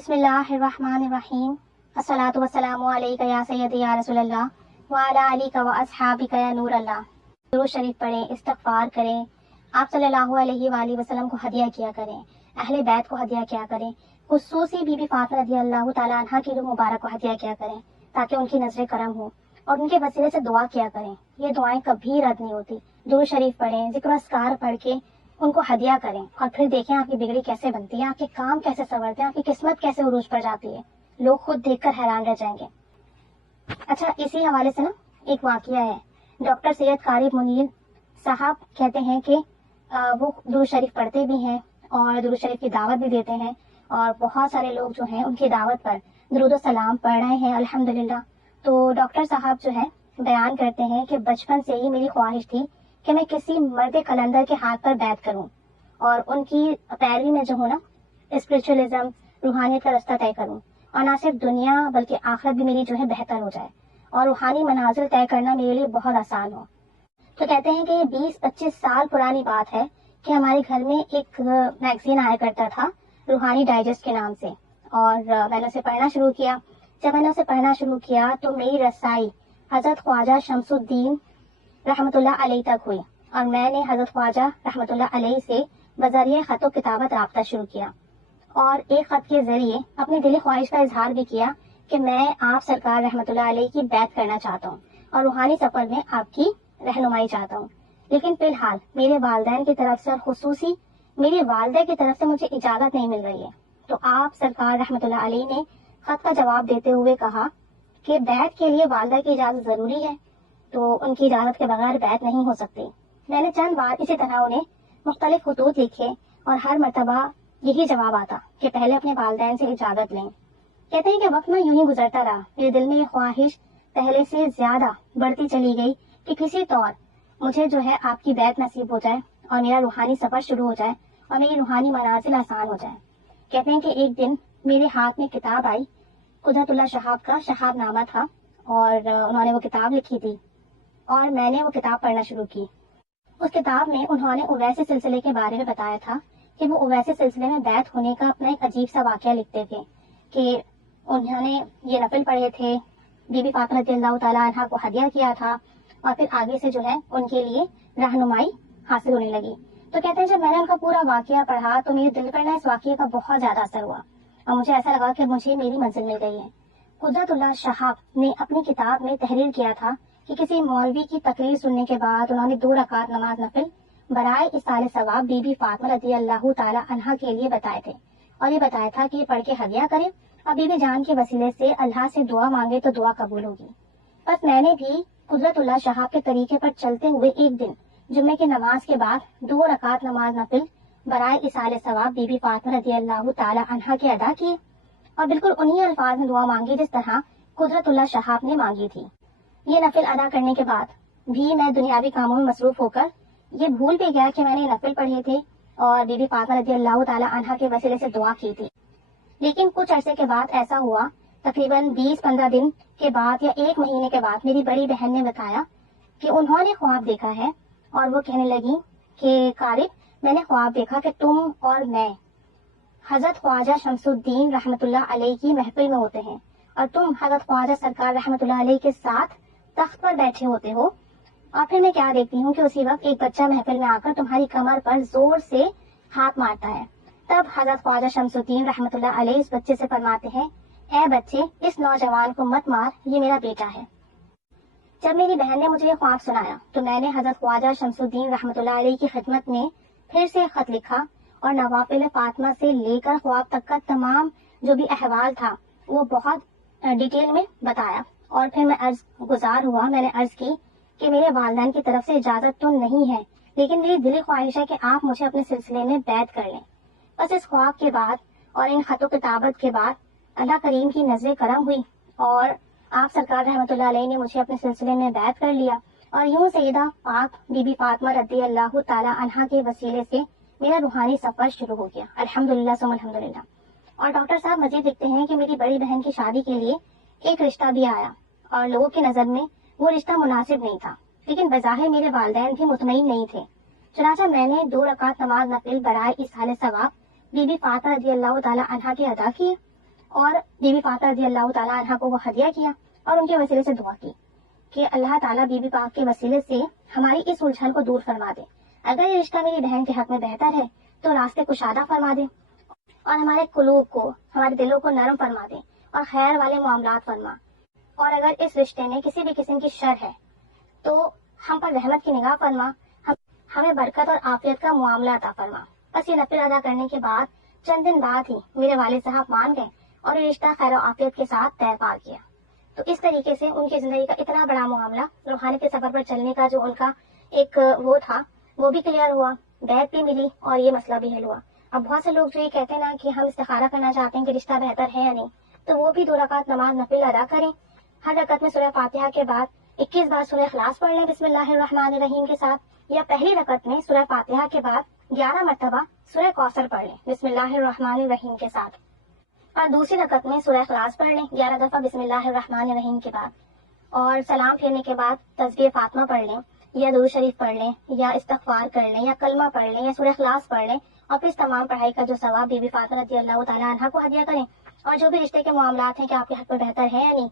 بسم اللہ الرحمن الرحیم، الصلاۃ والسلام علیک یا سیدی یا رسول اللہ وعلی آلک و اصحابک یا نور اللہ۔ درود شریف پڑھیں، استغفار کریں، آپ صلی اللہ علیہ وآلہ وسلم کو ہدیہ کیا کریں، اہل بیت کو ہدیہ کیا کریں، خصوصی بی بی فاطمہ رضی اللہ تعالیٰ عنہ کی روح مبارک کو ہدیہ کیا کریں تاکہ ان کی نظر کرم ہو، اور ان کے وسیلے سے دعا کیا کریں۔ یہ دعائیں کبھی رد نہیں ہوتی۔ درود شریف پڑھیں، ذکر و اذکار پڑھ کے ان کو ہدیہ کریں، اور پھر دیکھیں آپ کی بگڑی کیسے بنتی ہے، آپ کے کام کیسے سنورتے ہیں، آپ کی قسمت کیسے عروج پر جاتی ہے۔ لوگ خود دیکھ کر حیران رہ جائیں گے۔ اچھا، اسی حوالے سے نا ایک واقعہ ہے۔ ڈاکٹر سید قاری منیر صاحب کہتے ہیں کہ وہ درود شریف پڑھتے بھی ہیں اور درود شریف کی دعوت بھی دیتے ہیں، اور بہت سارے لوگ جو ہیں ان کی دعوت پر درود و سلام پڑھ رہے ہیں الحمدللہ۔ تو ڈاکٹر صاحب جو ہے بیان کرتے ہیں کہ بچپن سے ہی میری خواہش تھی کہ میں کسی مرد قلندر کے ہاتھ پر بیعت کروں اور ان کی پیروی میں جو ہو نا اسپرچولیزم، روحانیت کا رستہ طے کروں، اور نہ صرف دنیا بلکہ آخرت بھی میری جو ہے بہتر ہو جائے اور روحانی منازل طے کرنا میرے لیے بہت آسان ہو۔ تو کہتے ہیں کہ یہ 20-25 سال پرانی بات ہے کہ ہمارے گھر میں ایک میگزین آیا کرتا تھا روحانی ڈائجسٹ کے نام سے، اور میں نے اسے پڑھنا شروع کیا۔ جب میں نے اسے پڑھنا شروع کیا تو میری رسائی حضرت خواجہ شمس الدین رحمۃ اللہ علیہ تک ہوئی، اور میں نے حضرت خواجہ رحمۃ اللہ علیہ سے بذریعہ خط و کتابت رابطہ شروع کیا، اور ایک خط کے ذریعے اپنی دلی خواہش کا اظہار بھی کیا کہ میں آپ سرکار رحمۃ اللہ علیہ کی بیعت کرنا چاہتا ہوں اور روحانی سفر میں آپ کی رہنمائی چاہتا ہوں۔ لیکن فی الحال میرے والدین کی طرف سے اور خصوصی میری والدہ کی طرف سے مجھے اجازت نہیں مل رہی ہے۔ تو آپ سرکار رحمۃ اللہ علیہ نے خط کا جواب دیتے ہوئے کہا کہ بیعت کے لیے والدہ کی اجازت ضروری ہے، تو ان کی اجازت کے بغیر بیعت نہیں ہو سکتی۔ میں نے چند بار اسی طرح انہیں مختلف خطوط لکھے، اور ہر مرتبہ یہی جواب آتا کہ پہلے اپنے والدین سے اجازت لیں۔ کہتے ہیں کہ وقت میں یوں ہی گزرتا رہا، میرے دل میں یہ خواہش پہلے سے زیادہ بڑھتی چلی گئی کہ کسی طور مجھے جو ہے آپ کی بیعت نصیب ہو جائے اور میرا روحانی سفر شروع ہو جائے اور میری روحانی منازل آسان ہو جائے۔ کہتے ہیں کہ ایک دن میرے ہاتھ میں کتاب آئی، قدرت اللہ شہاب کا شہاب نامہ تھا، اور انہوں نے وہ کتاب لکھی تھی اور میں نے وہ کتاب پڑھنا شروع کی۔ اس کتاب میں انہوں نے اویسی سلسلے کے بارے میں بتایا تھا کہ وہ اویسی سلسلے میں بیعت ہونے کا اپنا ایک عجیب سا واقعہ لکھتے تھے کہ انہوں نے یہ نفل پڑھے تھے، بی بی فاطمہ رضی اللہ تعالیٰ عنہ کو ہدیہ کیا تھا، اور پھر آگے سے جو ہے ان کے لیے رہنمائی حاصل ہونے لگی۔ تو کہتے ہیں جب میں نے ان کا پورا واقعہ پڑھا تو میرے دل پر نا اس واقعے کا بہت زیادہ اثر ہوا، اور مجھے ایسا لگا کہ مجھے میری منزل مل گئی ہے۔ قدرت اللہ شہاب نے اپنی کتاب میں تحریر کیا تھا کہ کسی مولوی کی تقریر سننے کے بعد انہوں نے 2 رکعت نماز نفل برائے اصال ثواب بی بی فاطمہ رضی اللہ تعالی عنہا کے لیے بتائے تھے، اور یہ بتایا تھا کہ یہ پڑھ کے ہدیہ کریں اور بی بی جان کے وسیلے سے اللہ سے دعا مانگے تو دعا قبول ہوگی۔ بس میں نے بھی قدرت اللہ شہاب کے طریقے پر چلتے ہوئے ایک دن جمعے کی نماز کے بعد 2 رکعت نماز نفل برائے اصال ثواب بی بی فاطمہ رضی اللہ تعالی عنہا کے ادا کیے، اور بالکل انہی الفاظ میں دعا مانگی جس طرح قدرت اللہ شہاب نے مانگی تھی۔ یہ نفل ادا کرنے کے بعد بھی میں دنیاوی کاموں میں مصروف ہو کر یہ بھول بھی گیا کہ میں نے نفل پڑھے تھے اور بی بی فاطمہ رضی اللہ تعالی عنہا کے وسیلے سے دعا کی تھی۔ لیکن کچھ عرصے کے بعد ایسا ہوا، تقریباً 20-15 دن کے بعد یا 1 مہینے کے بعد میری بڑی بہن نے بتایا کہ انہوں نے خواب دیکھا ہے، اور وہ کہنے لگی کہ قاری میں نے خواب دیکھا کہ تم اور میں حضرت خواجہ شمس الدین رحمۃ اللہ علیہ کی محفل میں ہوتے ہیں، اور تم حضرت خواجہ سرکار رحمۃ اللہ علیہ کے ساتھ تخت پر بیٹھے ہوتے ہو، اور پھر میں کیا دیکھتی ہوں کہ اسی وقت ایک بچہ محفل میں آ کر تمہاری کمر پر زور سے ہاتھ مارتا ہے۔ تب حضرت خواجہ شمس الدین رحمۃ اللہ علیہ اس بچے سے فرماتے ہیں، اے بچے، اس نوجوان کو مت مار، یہ میرا بیٹا ہے۔ جب میری بہن نے مجھے یہ خواب سنایا تو میں نے حضرت خواجہ شمس الدین رحمۃ اللہ علیہ کی خدمت میں پھر سے خط لکھا، اور نوافل فاطمہ سے لے کر خواب تک کا تمام جو بھی احوال تھا وہ بہت ڈیٹیل میں بتایا، اور پھر میں عرض گزار ہوا، میں نے عرض کی کہ میرے والدین کی طرف سے اجازت تو نہیں ہے، لیکن میری دلی خواہش ہے کہ آپ مجھے اپنے سلسلے میں بیعت کر لیں۔ بس اس خواب کے بعد اور ان خط و کتابت کے بعد اللہ کریم کی نظر کرم ہوئی، اور آپ سرکار رحمۃ اللہ علیہ نے مجھے اپنے سلسلے میں بیعت کر لیا، اور یوں سیدہ پاک بی بی فاطمہ رضی اللہ تعالی عنہا کے وسیلے سے میرا روحانی سفر شروع ہو گیا، الحمدللہ ثم الحمدللہ۔ اور ڈاکٹر صاحب مزید لکھتے ہیں کہ میری بڑی بہن کی شادی کے لیے ایک رشتہ بھی آیا، اور لوگوں کی نظر میں وہ رشتہ مناسب نہیں تھا، لیکن بظاہر میرے والدین بھی مطمئن نہیں تھے۔ چنانچہ میں نے 2 رکعت نماز نفل برائے اصال ثواب بی بی فاطمہ رضی اللہ تعالی عنہا کے ادا کیے، اور بی بی فاطمہ رضی اللہ تعالیٰ عنہ کو وہ ہدیہ کیا اور ان کے وسیلے سے دعا کی کہ اللہ تعالیٰ بی بی پاک کے وسیلے سے ہماری اس الجھن کو دور فرما دے، اگر یہ رشتہ میری بہن کے حق میں بہتر ہے تو راستے کشادہ فرما دے اور ہمارے قلوب کو، ہمارے دلوں کو نرم فرما دے اور خیر والے معاملات فرما، اور اگر اس رشتے میں کسی بھی قسم کی شر ہے تو ہم پر رحمت کی نگاہ فرما، ہمیں برکت اور عافیت کا معاملہ عطا فرما۔ بس یہ نفل ادا کرنے کے بعد چند دن بعد ہی میرے والد صاحب مان گئے اور یہ رشتہ خیر و عافیت کے ساتھ طے پا کیا۔ تو اس طریقے سے ان کی زندگی کا اتنا بڑا معاملہ، روحانی کے سفر پر چلنے کا جو ان کا ایک وہ تھا، وہ بھی کلیئر ہوا، بیعت بھی ملی اور یہ مسئلہ بھی حل ہوا۔ اب بہت سے لوگ جو یہ کہتے ہیں نا کہ ہم استخارہ کرنا چاہتے ہیں کہ رشتہ بہتر ہے یا نہیں، تو وہ بھی 2 رکعت نماز نفل ادا کریں۔ ہر رکعت میں سورہ فاتحہ کے بعد 21 بار سورہ اخلاص پڑھ لیں بسم اللہ الرحمن الرحیم کے ساتھ، یا پہلی رکعت میں سورہ فاتحہ کے بعد 11 مرتبہ سورہ کوثر پڑھ لیں بسم اللہ الرحمن الرحیم کے ساتھ، اور دوسری رکعت میں سورہ اخلاص پڑھ لیں 11 دفعہ بسم اللہ الرحمن الرحیم کے بعد، اور سلام پھیرنے کے بعد تسبیح فاطمہ پڑھ لیں یا درود شریف پڑھ لیں یا استغفار کر لیں یا کلمہ پڑھ لیں یا سورہ اخلاص پڑھ لیں، اور پھر اس تمام پڑھائی کا جو ثواب بی بی فاطمہ رضی اللہ تعالیٰ عنہ کو ہدیہ کریں۔ اور جو بھی رشتے کے معاملات ہیں کہ آپ کے حق میں بہتر ہے یا نہیں،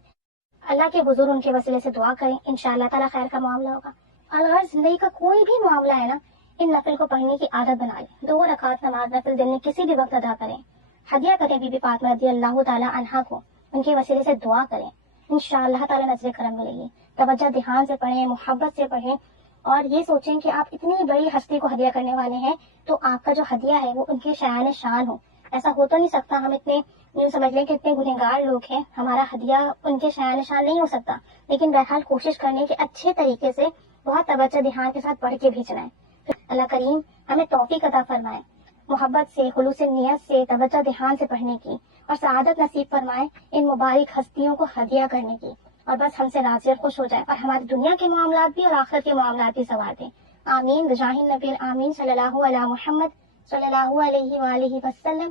اللہ کے حضور ان کے وسیلے سے دعا کریں، انشاءاللہ تعالیٰ خیر کا معاملہ ہوگا۔ اگر زندگی کا کوئی بھی معاملہ ہے نا، ان نفل کو پڑھنے کی عادت بنا لیں، 2 رکعت نماز نفل دن میں کسی بھی وقت ادا کریں، ہدیہ کریں بی بی فاطمہ رضی اللہ تعالیٰ عنہ کو، ان کے وسیلے سے دعا کریں، انشاءاللہ تعالیٰ نظر کرم ملے گی۔ توجہ دھیان سے پڑھیں، محبت سے پڑھیں، اور یہ سوچیں کہ آپ اتنی بڑی ہستی کو ہدیہ کرنے والے ہیں تو آپ کا جو ہدیہ ہے وہ ان کے شایان شان ہو۔ ایسا ہو تو نہیں سکتا، ہم اتنے یوں سمجھ لیں کہ اتنے گنہگار لوگ ہیں، ہمارا ہدیہ ان کے شایان شان نہیں ہو سکتا، لیکن بہرحال کوشش کرنے کے اچھے طریقے سے بہت توجہ دھیان کے ساتھ پڑھ کے بھیجنا ہے۔ اللہ کریم ہمیں توفیق عطا فرمائے، محبت سے، خلوص نیت سے، توجہ دھیان سے پڑھنے کی، اور سعادت نصیب فرمائے ان مبارک ہستیوں کو ہدیہ کرنے کی، اور بس ہم سے راضی اور خوش ہو جائے اور ہماری دنیا کے معاملات بھی اور آخرت کے معاملات بھی سنوار دیں۔ آمین بجاہ النبی آمین صلی اللہ علیہ محمد صلی اللہ علیہ وآلہ وسلم۔